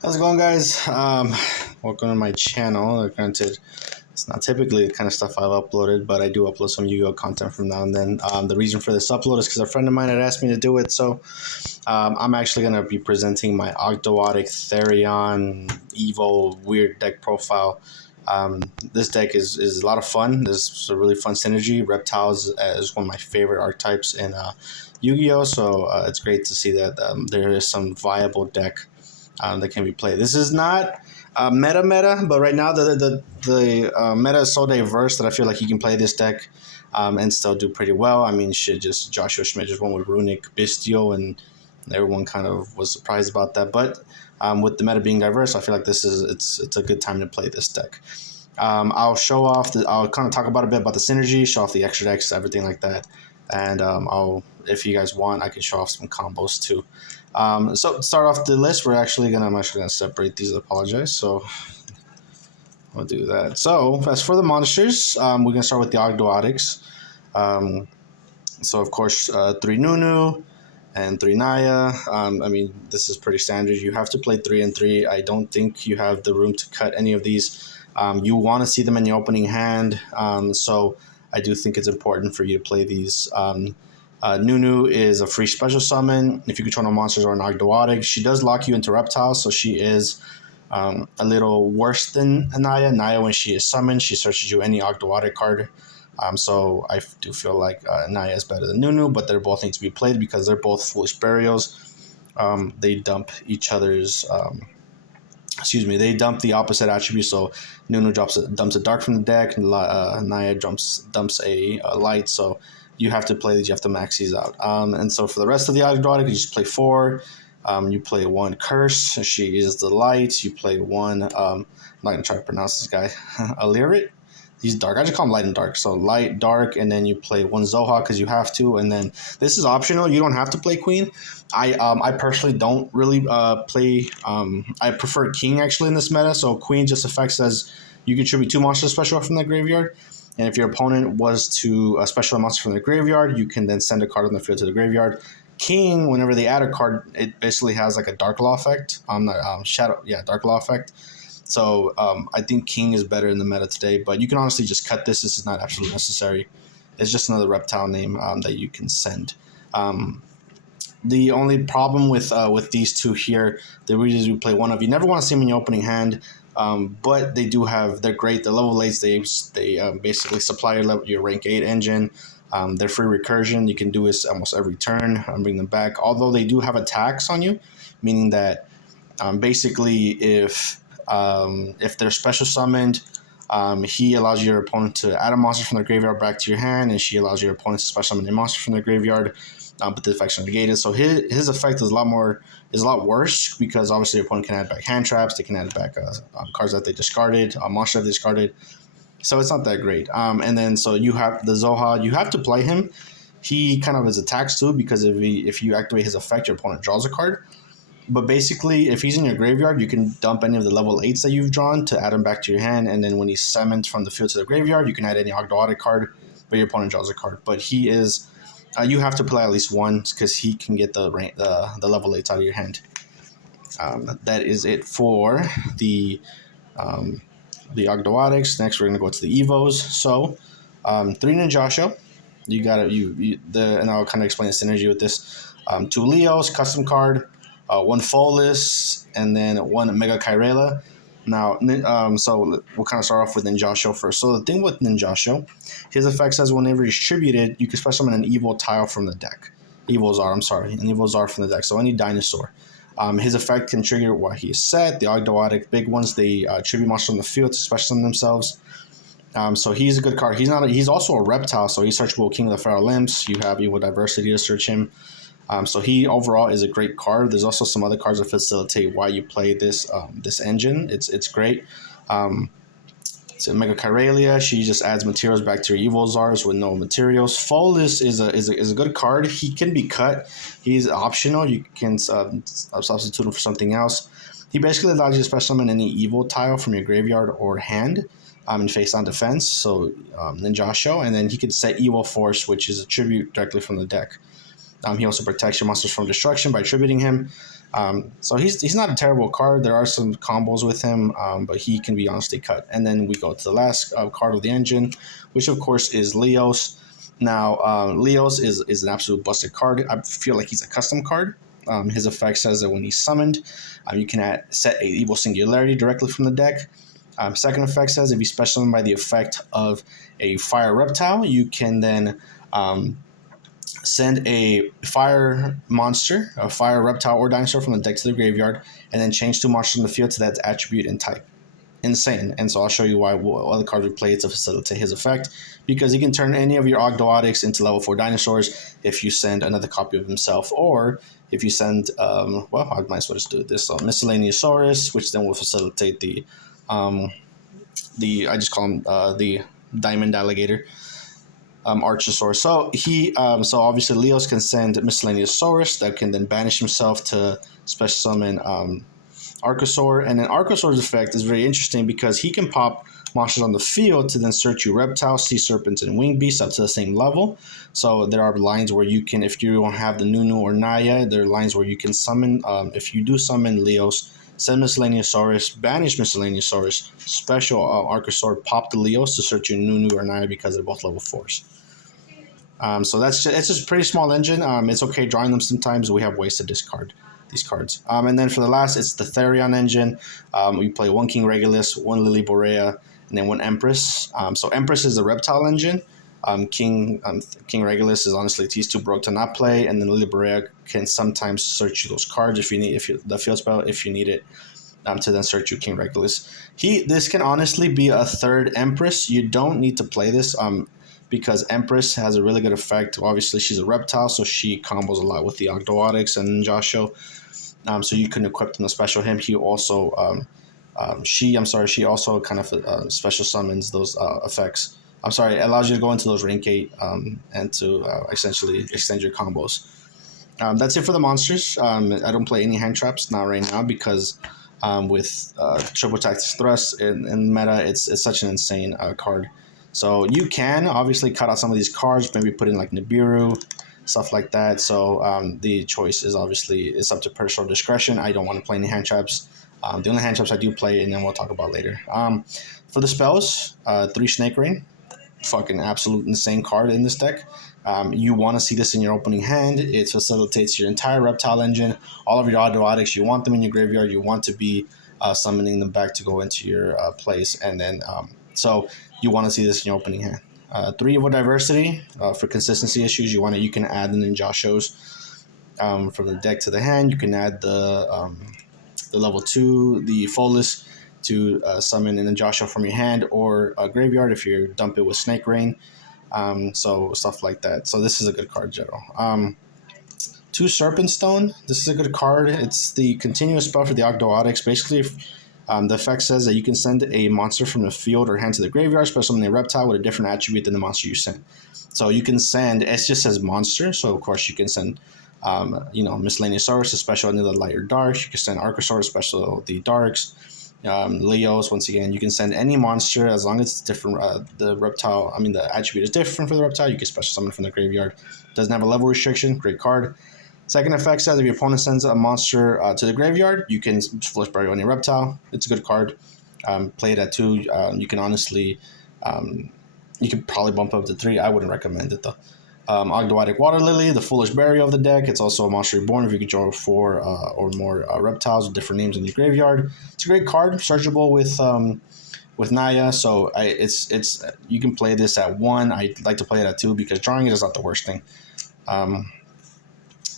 How's it going, guys? Welcome to my channel. Granted, it's not typically the kind of stuff I've uploaded, but I do upload some Yu-Gi-Oh content from now and then. The reason for this upload is because a friend of mine had asked me to do it, so I'm actually going to be presenting my Ogdoatic Therion Evol weird deck profile. This deck is a lot of fun. There's a really fun synergy. Reptiles is one of my favorite archetypes in Yu-Gi-Oh, so it's great to see that there is some viable deck that can be played. This is not meta, but right now the meta is so diverse that I feel like you can play this deck and still do pretty well. I mean, shit, just Joshua Schmidt just won with Runic Bistio, and everyone kind of was surprised about that. But with the meta being diverse, I feel like it's a good time to play this deck. I'll kind of talk about a bit about the synergy, show off the extra decks, everything like that, and if you guys want, I can show off some combos too. So to start off the list, I'm actually gonna separate these. I apologize. So I'll do that. So as for the monsters, we're gonna start with the Ogdoatics. So of course, 3 Nunu and 3 Naya. I mean, this is pretty standard. You have to play 3 and 3. I don't think you have the room to cut any of these. You want to see them in your opening hand. So I do think it's important for you to play these. Nunu is a free special summon. If you control no monsters or an Ogdoatic, she does lock you into reptiles, so she is a little worse than Naya. Naya, when she is summoned, she searches you any Ogdoatic card. So I do feel like Naya is better than Nunu, but they both need to be played because they're both foolish burials. They dump each other's. They dump the opposite attribute. So Nunu dumps a dark from the deck, and Naya dumps a light. So you have to play these, you have to max these out. And so for the rest of the Ogdoatic, you just play 4. You play 1 Curse. She is the light. You play 1. I'm not going to try to pronounce this guy. Illyrit? He's dark. I just call him light and dark. So light, dark, and then you play 1 Zoha because you have to. And then this is optional. You don't have to play Queen. I personally don't really play. I prefer King actually in this meta. So Queen just affects as you contribute 2 monsters special from the graveyard. And if your opponent was to special a monster from the graveyard, you can then send a card on the field to the graveyard. King, whenever they add a card, it basically has like a Dark Law effect. Dark Law effect. So I think King is better in the meta today, but you can honestly just cut this. This is not absolutely necessary. It's just another reptile name that you can send. The only problem with these two here, the reason you play one of, you never want to see them in your opening hand. But they're great. The level 8s, they basically supply your rank 8 engine. They're free recursion. You can do this almost every turn and bring them back. Although they do have attacks on you, meaning that basically if they're special summoned, he allows your opponent to add a monster from their graveyard back to your hand, and she allows your opponent to special summon a monster from their graveyard. But the effects are negated. So his effect is a lot worse because obviously your opponent can add back hand traps, they can add back cards that they discarded, monster that they discarded. So it's not that great. And then so you have the Zoha, you have to play him. He kind of is attacks too because if you activate his effect, your opponent draws a card. But basically, if he's in your graveyard, you can dump any of the level 8s that you've drawn to add him back to your hand. And then when he's summoned from the field to the graveyard, you can add any Ogdoatic card, but your opponent draws a card. But he is... you have to play at least 1 because he can get the level 8s out of your hand. That is it for the Ogdoatics. Next, we're gonna go to the Evos. So 3 Yugioh. And I'll kind of explain the synergy with this. 2 Leos, custom card, 1 Folis, and then 1 Mega Kyrela. Now, so we'll kind of start off with Yugioh first. So the thing with Yugioh, his effect says whenever he's distributed, you can special summon an Evil tile from the deck. An Evil Czar from the deck. So any dinosaur. His effect can trigger while he is set. The Ogdoatic big ones, they tribute monsters on the field to special summon themselves. So he's a good card. He's also a reptile, so he's searchable King of the Feral Imps. You have Evil Diversity to search him. So he overall is a great card. There's also some other cards that facilitate why you play this engine. It's great. So Mega Kyralia, she just adds materials back to your Evol Czars with no materials. Folis is a good card. He can be cut. He's optional. You can substitute him for something else. He basically allows you to special summon any evil tile from your graveyard or hand in face-on defense. So Yugioh, and then he can set Evil Force, which is a tribute directly from the deck. He also protects your monsters from destruction by attributing him. So he's not a terrible card. There are some combos with him, but he can be honestly cut. And then we go to the last card of the engine, which of course is Leos. Now, Leos is an absolute busted card. I feel like he's a custom card. His effect says that when he's summoned, you can set a evil singularity directly from the deck. Second effect says if you special summon by the effect of a fire reptile, you can then send a fire monster, a fire reptile or dinosaur from the deck to the graveyard, and then change 2 monsters in the field to that attribute and type. Insane. And so I'll show you what other cards we play to facilitate his effect, because he can turn any of your Ogdoatics into level 4 dinosaurs if you send another copy of himself, or if you send, I might as well just do this. So Miscellaneousaurus, which then will facilitate I just call him the Diamond Alligator. Archosaur. So obviously Leos can send Miscellaneousaurus that can then banish himself to special summon Archosaur. And then Archosaur's effect is very interesting because he can pop monsters on the field to then search you reptiles, sea serpents, and winged beasts up to the same level. So there are lines where you can, if you don't have the Nunu or Naya, there are lines where you can summon, if you do summon Leos, send Miscellaneousaurus, banish Miscellaneousaurus, special Archosaur, pop the Leos to search your Nunu or Naya because they're both level 4s. So it's just a pretty small engine. It's okay drawing them sometimes. We have ways to discard these cards. And then for the last, it's the Therion engine. We play 1 King Regulus, 1 Lily Borea, and then 1 Empress. So Empress is a reptile engine. King Regulus is honestly he's too broke to not play, and then Lily Borea can sometimes search you those cards if you need the field spell if you need it. To then search you King Regulus. This can honestly be a 3rd Empress. You don't need to play this. Because Empress has a really good effect. Obviously, she's a reptile, so she combos a lot with the Ogdoatics and Yugioh. So you can equip them to special him. He also, she also kind of special summons those effects. It allows you to go into those rank 8 and to essentially extend your combos. That's it for the monsters. I don't play any hand traps, not right now, because with Triple Tactics Thrust in meta, it's such an insane card. So you can obviously cut out some of these cards, maybe put in like Nibiru, stuff like that. So the choice is obviously it's up to personal discretion. I don't want to play any hand traps. The only hand traps I do play, and then we'll talk about later. For the spells, 3 Snake Rain, fucking absolute insane card in this deck. You want to see this in your opening hand. It facilitates your entire reptile engine, all of your Ogdoatics. You want them in your graveyard. You want to be summoning them back to go into your place, and then so you want to see this in your opening hand. 3 Evil Diversity for consistency issues. You can add the Yugiohs from the deck to the hand. You can add the level 2, the Folus, to summon an Yugioh from your hand or a graveyard if you dump it with Snake Rain. So stuff like that. So this is a good card, general. 2 Serpent Stone. This is a good card. It's the continuous spell for the Ogdoatics. Basically, the effect says that you can send a monster from the field or hand to the graveyard, special summon a reptile with a different attribute than the monster you sent. So you can send, it just says monster, so of course you can send, Miscellaneousaurus, a special into the light or dark. You can send Archosaurus, special the darks. Leos, once again, you can send any monster as long as it's different. The attribute is different for the reptile. You can special summon from the graveyard. Doesn't have a level restriction. Great card. Second effect says if your opponent sends a monster to the graveyard, you can Foolish Burial any reptile. It's a good card. Play it at 2. You can honestly, you can probably bump up to 3. I wouldn't recommend it though. Ogdoatic Water Lily, the Foolish Burial of the deck. It's also a monster reborn if you can draw 4 or more reptiles with different names in your graveyard. It's a great card, searchable with Naya. So you can play this at 1. I like to play it at 2 because drawing it is not the worst thing.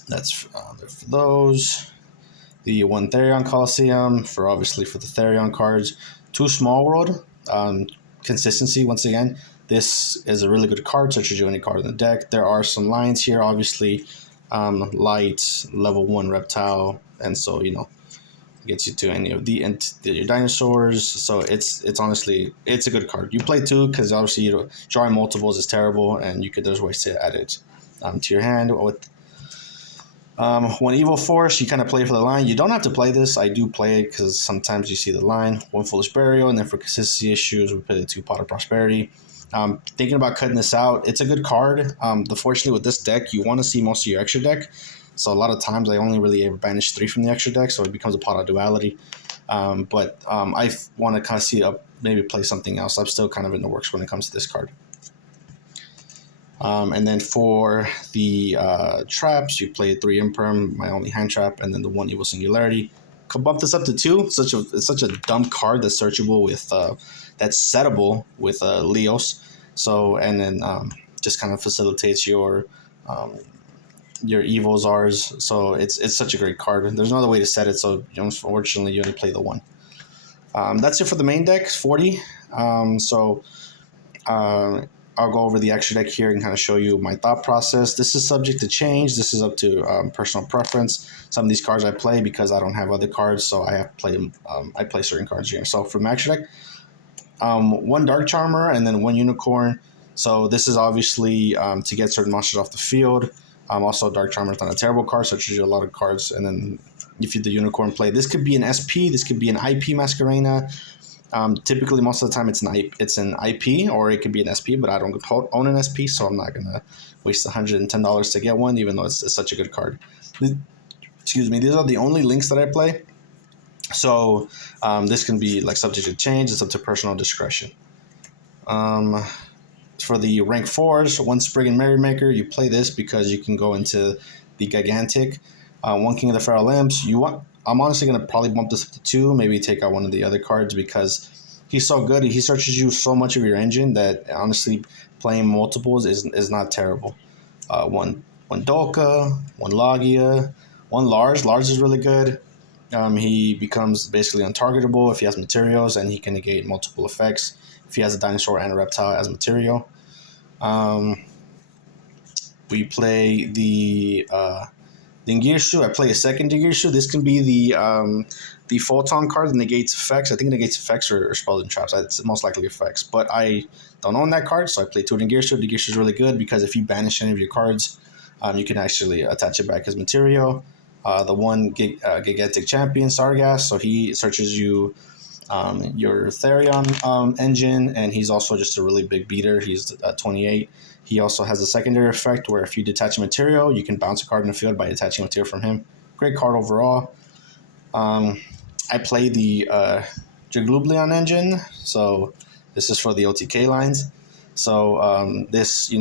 That's for those. The 1 Therion Coliseum for the Therion cards. 2 Small World. Consistency, once again. This is a really good card, such as you any card in the deck. There are some lines here, obviously. Light, level 1 reptile, and so, gets you to any of your dinosaurs. So it's honestly, it's a good card. You play 2 because obviously drawing multiples is terrible, and there's ways to add it to your hand. With 1 Evil Force, you kind of play for the line. You don't have to play this. I do play it because sometimes you see the line. 1 Foolish Burial, and then for consistency issues, we play the 2 Pot of Prosperity. Thinking about cutting this out, it's a good card. Fortunately with this deck, you want to see most of your extra deck. So a lot of times I only really ever banish 3 from the extra deck, so it becomes a pot of duality. But I want to kind of see maybe play something else. I'm still kind of in the works when it comes to this card. And then for the traps, you play 3 Imperm, my only hand trap, and then the 1 Evil Singularity. Could bump this up to 2. It's such a dumb card that's searchable with that's settable with Leos. So and then just kind of facilitates your Evil Zars. So it's such a great card. There's no other way to set it. So unfortunately, you only play the 1. That's it for the main deck. It's 40. I'll go over the extra deck here and kind of show you my thought process. This is subject to change. This is up to personal preference. Some of these cards I play because I don't have other cards, so I have to play. I play certain cards here. So for my extra deck, 1 Dark Charmer and then 1 Unicorn. So this is obviously to get certain monsters off the field. Also, Dark Charmer is not a terrible card, so it shows you a lot of cards. And then if you do the Unicorn play, this could be an SP, this could be an IP Masquerena. Typically, most of the time, it's an IP or it could be an SP, but I don't own an SP, so I'm not gonna waste $110 to get one, even though it's such a good card. Excuse me. These are the only links that I play, so this can be like subject to change. It's up to personal discretion. For the rank 4s, 1 Spriggan Merrymaker, you play this because you can go into the Gigantic. 1 King of the Feral Imps. I'm honestly going to probably bump this up to 2, maybe take out one of the other cards because he's so good. He searches you so much of your engine that honestly playing multiples is not terrible. 1 Dolka, 1 Logia, 1 Lars. Lars is really good. He becomes basically untargetable if he has materials, and he can negate multiple effects if he has a dinosaur and a reptile as material. We play the Dingirshu. I play a second Dingirshu. This can be the Photon card that negates effects. I think it negates effects or spells and traps. It's most likely effects, but I don't own that card, so I play 2 Dingirshu. Dingirshu is really good because if you banish any of your cards, you can actually attach it back as material. The 1 Gigantic Champion, Sargas, so he searches you your Therion engine, and he's also just a really big beater. He's 28. He also has a secondary effect where if you detach a material, you can bounce a card in the field by detaching a material from him. Great card overall. I play the Jaglublion engine, so this is for the OTK lines. So this,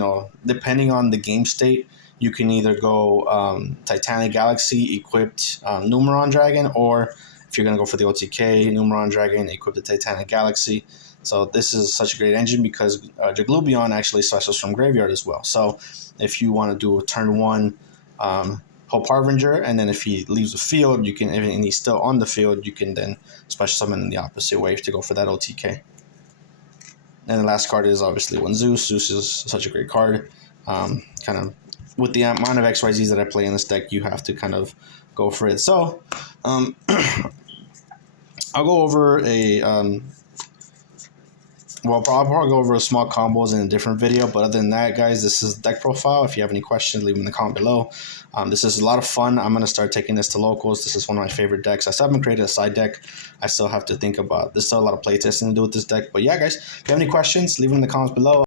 depending on the game state, you can either go Titanic Galaxy equipped Numeron Dragon, or if you're going to go for the OTK, Numeron Dragon, equip the Titanic Galaxy. So this is such a great engine because Jaglublion actually specials from Graveyard as well. So if you want to do a turn 1 Hope Harbinger, and then if he leaves the field, you can, and he's still on the field, you can then special summon in the opposite way to go for that OTK. And the last card is obviously 1 Zeus. Zeus is such a great card. Kind of with the amount of XYZs that I play in this deck, you have to kind of go for it. So I'll go over I'll probably go over small combos in a different video, but other than that, guys, this is deck profile. If you have any questions, leave them in the comment below. This is a lot of fun. I'm going to start taking this to locals. This is one of my favorite decks. I still haven't created a side deck. I still have to think about, there's still a lot of playtesting to do with this deck. But yeah, guys, if you have any questions, leave them in the comments below.